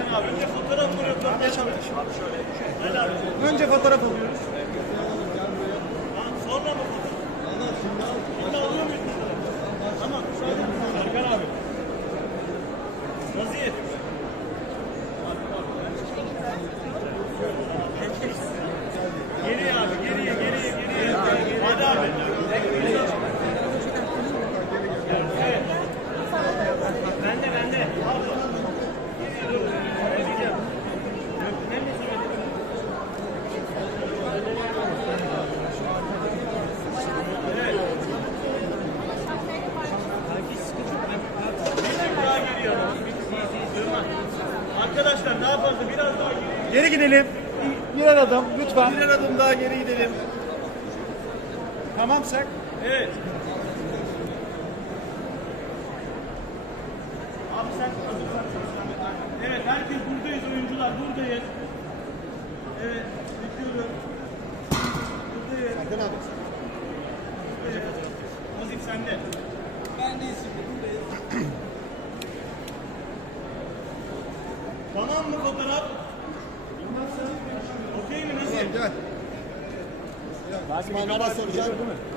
Önce fotoğraf. Hadi abi. Önce fotoğraf alıyoruz. Sonra mı fotoğraf? Arkadaşlar daha fazla biraz daha geriye. Geri gidelim. Birer adım lütfen. Birer adım daha geri gidelim. Tamamsak. Evet. Abi sen Evet herkes buradayız oyuncular buradayız. Evet bekliyorum. Buradayız. Serkan abi. Tamam mı fotoğraf? Okey mi Nazif? Gel. Osmanlara soracağım.